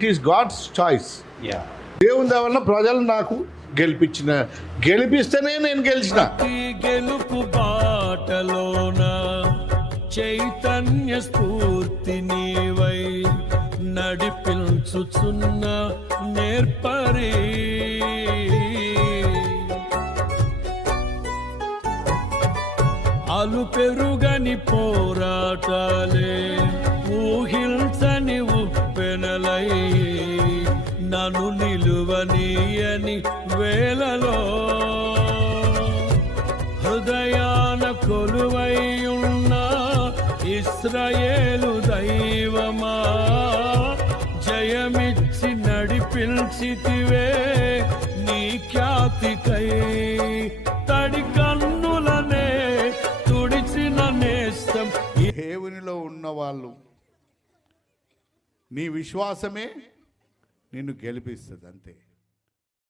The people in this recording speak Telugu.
It is God's choice. దేవుని వల్ల ప్రజలు నాకు గెలిపిస్తేనే నేను గెలిచిన. గెలుపు బాటలోన చైతన్య స్ఫూర్తి నీవై నడిపించుచున్న నేర్పరి. అలు పెరుగని పోరాటాలే ఊహించని ఉప్పెనలై నన్ను నిలువనీయని వేళలో హృదయాన కొలువై ఉన్న ఇశ్రాయేలు దైవమా, జయమిచ్చి నడిపించితివే నీ ఖ్యాతికై. తడి కన్నులనే తుడిచిన నేస్తం. దేవునిలో ఉన్న వాళ్ళు నీ విశ్వాసమే నిన్ను గెలిపిస్తుంది అంతే.